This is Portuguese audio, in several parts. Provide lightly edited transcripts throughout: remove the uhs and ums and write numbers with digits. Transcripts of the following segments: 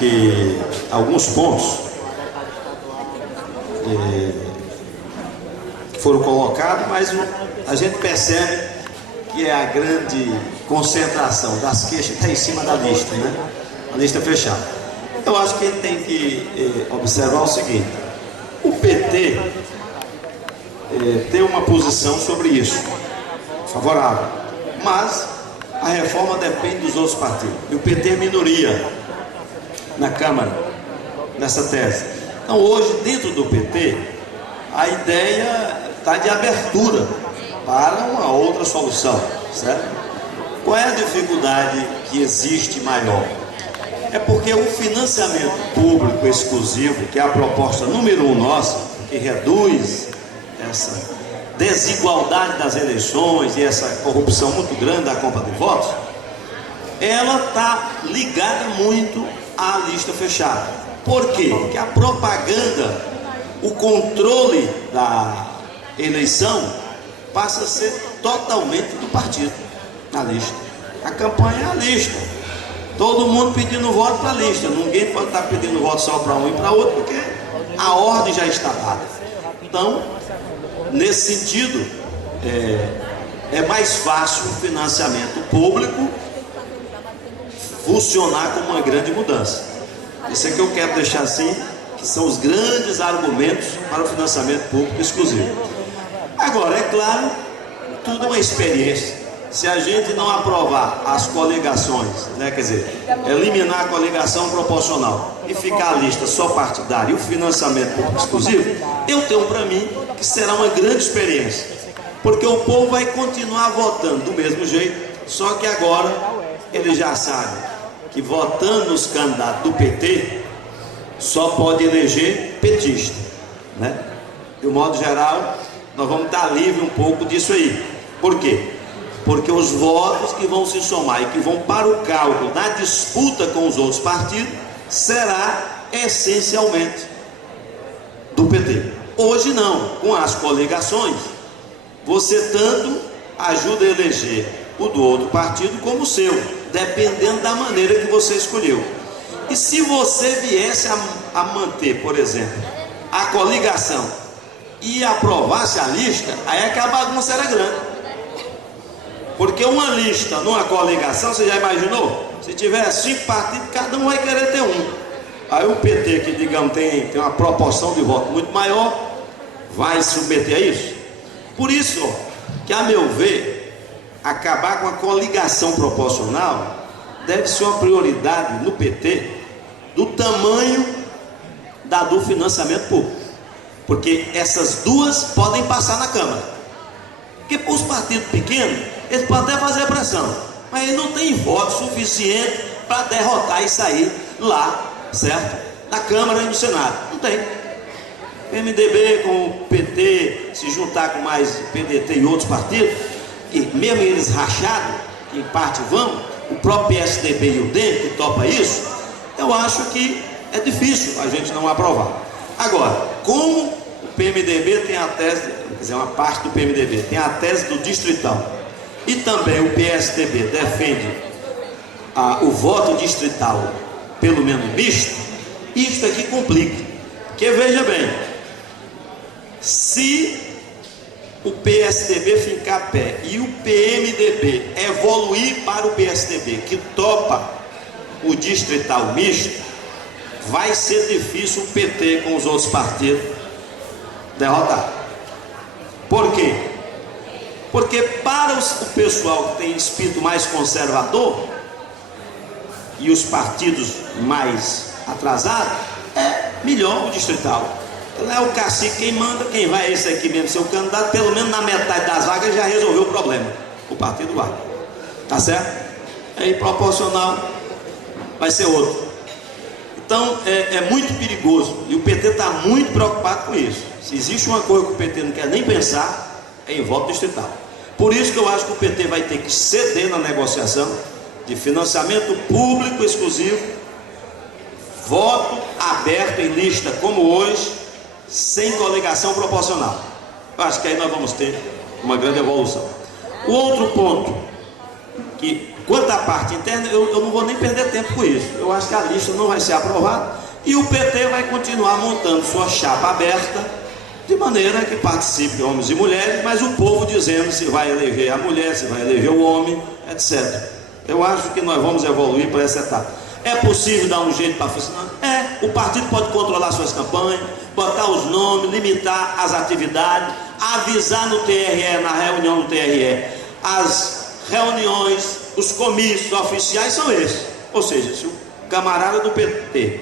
que alguns pontos foram colocados, mas a gente percebe que é a grande concentração das queixas está em cima da lista, né? A lista fechada. Eu acho que ele tem que observar o seguinte: o PT tem uma posição sobre isso, favorável, mas a reforma depende dos outros partidos, e o PT é minoria na Câmara, nessa tese. Então hoje, dentro do PT, a ideia está de abertura para uma outra solução, certo? Qual é a dificuldade que existe maior? É porque o financiamento público exclusivo, que é a proposta número 1 nossa, que reduz essa desigualdade das eleições e essa corrupção muito grande da compra de votos, ela está ligada muito à lista fechada. Por quê? Porque a propaganda, o controle da eleição passa a ser totalmente do partido na lista. A campanha é a lista. Todo mundo pedindo voto para a lista. Ninguém pode estar pedindo voto só para um e para outro, porque a ordem já está dada. Então, nesse sentido, é mais fácil o financiamento público funcionar como uma grande mudança. Isso é que eu quero deixar assim, que são os grandes argumentos para o financiamento público exclusivo. Agora, é claro, tudo é uma experiência. Se a gente não aprovar as coligações, né, quer dizer, eliminar a coligação proporcional e ficar a lista só partidária e o financiamento público exclusivo, eu tenho para mim que será uma grande experiência, porque o povo vai continuar votando do mesmo jeito, só que agora ele já sabe que votando nos candidatos do PT só pode eleger petista, né? De um modo geral, nós vamos estar livre um pouco disso aí. Por quê? Porque os votos que vão se somar e que vão para o cálculo da disputa com os outros partidos será essencialmente do PT. Hoje não, com as coligações, você tanto ajuda a eleger o do outro partido como o seu, dependendo da maneira que você escolheu. E se você viesse a manter, por exemplo, a coligação e aprovasse a lista, aí é que a bagunça era grande. Porque uma lista numa coligação, você já imaginou? Se tiver 5 partidos, cada um vai querer ter um. Aí o PT, que digamos tem uma proporção de voto muito maior, vai se submeter a isso. Por isso, que a meu ver, acabar com a coligação proporcional deve ser uma prioridade no PT do tamanho do financiamento público. Porque essas duas podem passar na Câmara. Porque para os partidos pequenos, eles podem até fazer pressão, mas eles não têm voto suficiente para derrotar e sair lá, certo? Na Câmara e no Senado. Não tem. PMDB com o PT se juntar com mais PDT e outros partidos, e mesmo eles rachados, que em parte vão, o próprio PSDB e o DEM, que topa isso, eu acho que é difícil a gente não aprovar. Agora, como o PMDB tem a tese, quer dizer, uma parte do PMDB tem a tese do distrital, e também o PSDB defende o voto distrital, pelo menos misto, isso aqui complica. Porque veja bem, se o PSDB ficar pé e o PMDB evoluir para o PSDB, que topa o distrital misto, vai ser difícil o PT com os outros partidos derrotar. Por quê? Porque para o pessoal que tem espírito mais conservador e os partidos mais atrasados, é melhor o distrital. Não é o cacique quem manda, quem vai é esse aqui mesmo, seu candidato, pelo menos na metade das vagas já resolveu o problema. O partido vai. Tá certo? Aí proporcional vai ser outro. Então é muito perigoso e o PT está muito preocupado com isso. Se existe uma coisa que o PT não quer nem pensar, é em voto distrital. Por isso que eu acho que o PT vai ter que ceder na negociação de financiamento público exclusivo, voto aberto em lista como hoje, sem coligação proporcional. Eu acho que aí nós vamos ter uma grande evolução. O outro ponto, que, quanto à parte interna, eu não vou nem perder tempo com isso. Eu acho que a lista não vai ser aprovada e o PT vai continuar montando sua chapa aberta, de maneira que participe homens e mulheres, mas o povo dizendo se vai eleger a mulher, se vai eleger o homem, etc. Eu acho que nós vamos evoluir para essa etapa. É possível dar um jeito para funcionar? É. O partido pode controlar suas campanhas, botar os nomes, limitar as atividades, avisar no TRE, na reunião do TRE, as reuniões, os comícios oficiais são esses. Ou seja, se o camarada do PT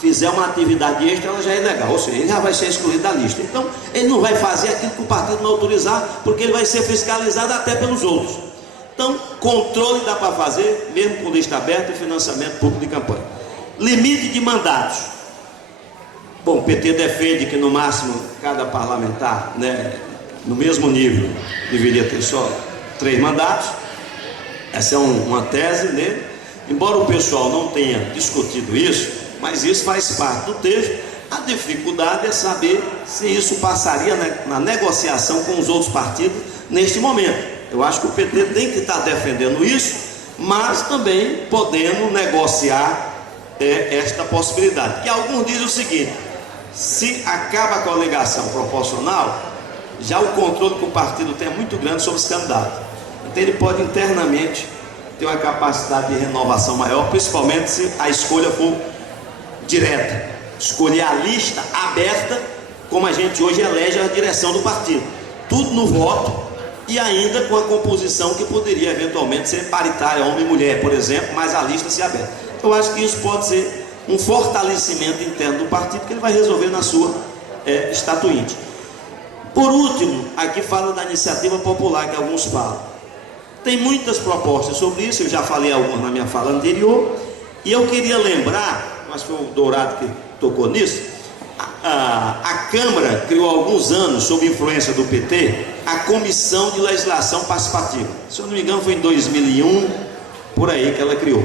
fizer uma atividade extra, ela já é ilegal, ou seja, ele já vai ser excluído da lista. Então, ele não vai fazer aquilo que o partido não autorizar, porque ele vai ser fiscalizado até pelos outros. Então, controle dá para fazer, mesmo com lista aberta e financiamento público de campanha. Limite de mandatos. Bom, o PT defende que no máximo cada parlamentar, né, no mesmo nível, deveria ter só 3 mandatos. Essa é uma tese dele. Embora o pessoal não tenha discutido isso, mas isso faz parte do texto. A dificuldade é saber se isso passaria na negociação com os outros partidos neste momento. Eu acho que o PT tem que estar defendendo isso, mas também podendo negociar esta possibilidade. E alguns dizem o seguinte: se acaba a coligação proporcional, já o controle que o partido tem é muito grande sobre os candidatos. Então ele pode internamente ter uma capacidade de renovação maior, principalmente se a escolha for direta, escolher a lista aberta, como a gente hoje elege a direção do partido, tudo no voto e ainda com a composição que poderia eventualmente ser paritária, homem e mulher, por exemplo, mas a lista se aberta. Eu acho que isso pode ser um fortalecimento interno do partido que ele vai resolver na sua estatuinte. Por último, aqui fala da iniciativa popular que alguns falam. Tem muitas propostas sobre isso, eu já falei algumas na minha fala anterior, e eu queria lembrar, mas foi o Dourado que tocou nisso, a Câmara criou há alguns anos, sob influência do PT, a Comissão de Legislação Participativa. Se eu não me engano foi em 2001, por aí que ela criou.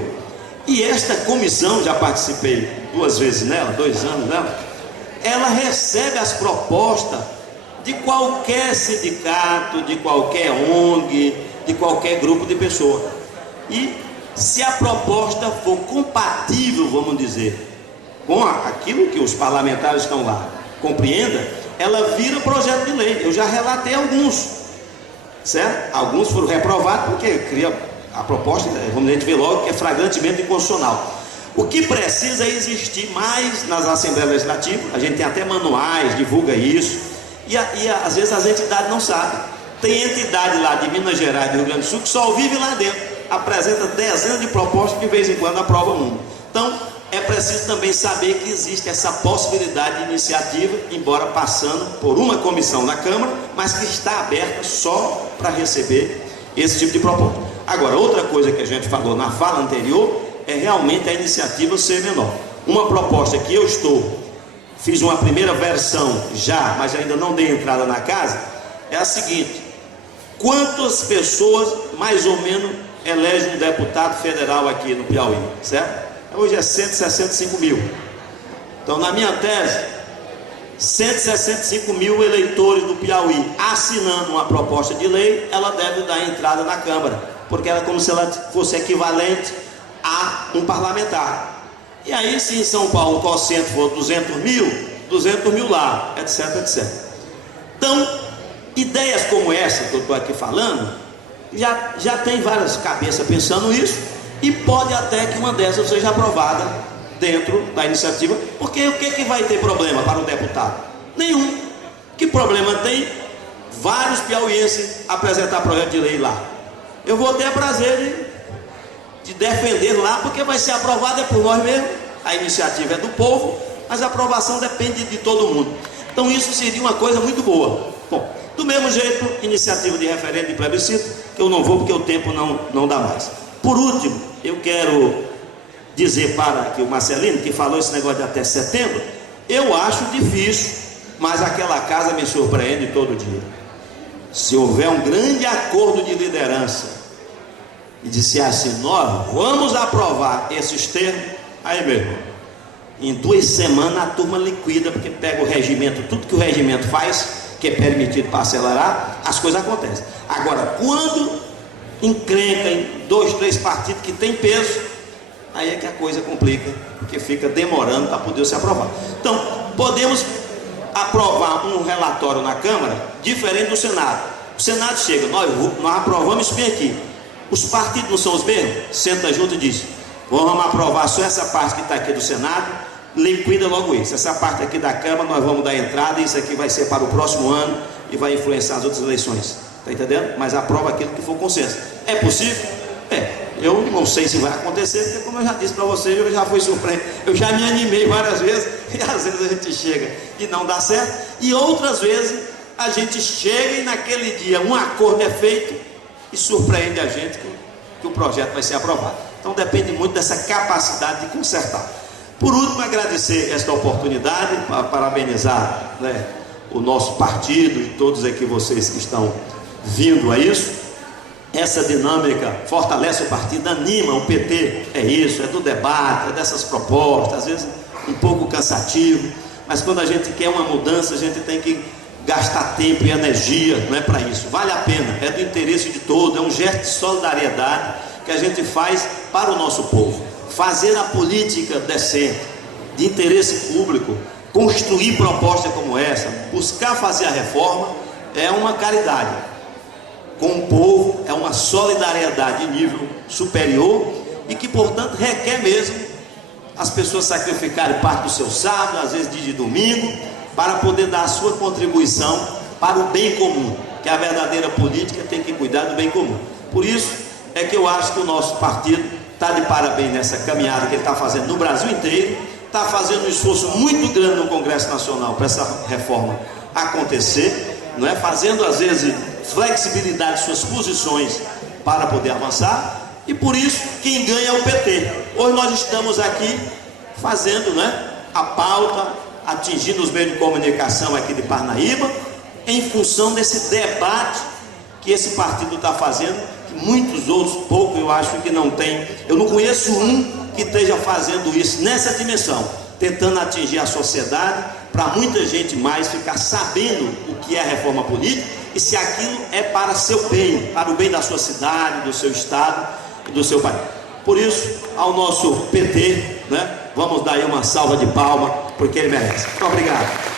E esta comissão, já participei 2 vezes nela, 2 anos nela, ela recebe as propostas de qualquer sindicato, de qualquer ONG, de qualquer grupo de pessoas. E se a proposta for compatível, vamos dizer, com aquilo que os parlamentares estão lá, compreenda, ela vira projeto de lei. Eu já relatei alguns, certo? Alguns foram reprovados porque cria a proposta, vamos ver logo, que é flagrantemente inconstitucional. O que precisa é existir mais nas Assembleias Legislativas. A gente tem até manuais, divulga isso, e às vezes as entidades não sabem. Tem entidade lá de Minas Gerais, do Rio Grande do Sul, que só vive lá dentro, apresenta dezenas de propostas, de vez em quando aprova uma. Então, é preciso também saber que existe essa possibilidade de iniciativa, embora passando por uma comissão na Câmara, mas que está aberta só para receber esse tipo de proposta. Agora, outra coisa que a gente falou na fala anterior é realmente a iniciativa ser menor. Uma proposta que eu fiz uma primeira versão já, mas ainda não dei entrada na casa, é a seguinte: quantas pessoas mais ou menos elegem um deputado federal aqui no Piauí, certo? Hoje é 165 mil. Então, na minha tese, 165 mil eleitores do Piauí assinando uma proposta de lei, ela deve dar entrada na Câmara, porque ela é como se ela fosse equivalente a um parlamentar. E aí, se em São Paulo o quociente for 200 mil lá, etc, etc. Então, ideias como essa que eu estou aqui falando, já tem várias cabeças pensando nisso, e pode até que uma dessas seja aprovada dentro da iniciativa, porque o que vai ter problema para o deputado? Nenhum. Que problema tem vários piauienses apresentar projeto de lei lá? Eu vou ter prazer de defender lá, porque vai ser aprovada por nós mesmos. A iniciativa é do povo, mas a aprovação depende de todo mundo. Então isso seria uma coisa muito boa. Bom, do mesmo jeito, iniciativa de referendo e plebiscito, que eu não vou porque o tempo não dá mais. Por último, eu quero dizer para que o Marcelino, que falou esse negócio de até setembro, eu acho difícil, mas aquela casa me surpreende todo dia. Se houver um grande acordo de liderança e disser assim, nós vamos aprovar esses termos, aí meu irmão, em 2 semanas a turma liquida, porque pega o regimento, tudo que o regimento faz, que é permitido para acelerar, as coisas acontecem. Agora, quando encrenca em 2, 3 partidos que tem peso, aí é que a coisa complica, porque fica demorando para poder se aprovar. Então, podemos aprovar um relatório na Câmara diferente do Senado. O Senado chega, nós aprovamos isso bem aqui. Os partidos não são os mesmos? Senta junto e diz: vamos aprovar só essa parte que está aqui do Senado, liquida logo isso. Essa parte aqui da Câmara nós vamos dar entrada, e isso aqui vai ser para o próximo ano e vai influenciar as outras eleições. Está entendendo? Mas aprova aquilo que for consenso. É possível? Eu não sei se vai acontecer, porque como eu já disse para vocês, eu já fui surpreendido. Eu já me animei várias vezes, e às vezes a gente chega e não dá certo, e outras vezes a gente chega e naquele dia um acordo é feito e surpreende a gente que o projeto vai ser aprovado. Então depende muito dessa capacidade de consertar. Por último, agradecer esta oportunidade, para parabenizar, né, o nosso partido e todos aqui vocês que estão vindo a isso. Essa dinâmica fortalece o partido, anima o PT, é isso, é do debate, é dessas propostas, às vezes um pouco cansativo, mas quando a gente quer uma mudança, a gente tem que gastar tempo e energia, não é para isso, vale a pena, é do interesse de todos, é um gesto de solidariedade que a gente faz para o nosso povo. Fazer a política decente, de interesse público, construir proposta como essa, buscar fazer a reforma, é uma caridade com o povo, é uma solidariedade de nível superior e que, portanto, requer mesmo as pessoas sacrificarem parte do seu sábado, às vezes dia de domingo, para poder dar a sua contribuição para o bem comum, que a verdadeira política tem que cuidar do bem comum. Por isso é que eu acho que o nosso partido está de parabéns nessa caminhada que ele está fazendo no Brasil inteiro, está fazendo um esforço muito grande no Congresso Nacional para essa reforma acontecer, não é? Fazendo às vezes flexibilidade de suas posições para poder avançar, e por isso quem ganha é o PT. Hoje nós estamos aqui fazendo, né, a pauta, atingindo os meios de comunicação aqui de Parnaíba, em função desse debate que esse partido está fazendo, que muitos outros, pouco eu acho que não tem, eu não conheço um que esteja fazendo isso nessa dimensão, tentando atingir a sociedade, para muita gente mais ficar sabendo o que é a reforma política, e se aquilo é para seu bem, para o bem da sua cidade, do seu estado e do seu país. Por isso, ao nosso PT, né, vamos dar aí uma salva de palmas, porque ele merece. Muito obrigado.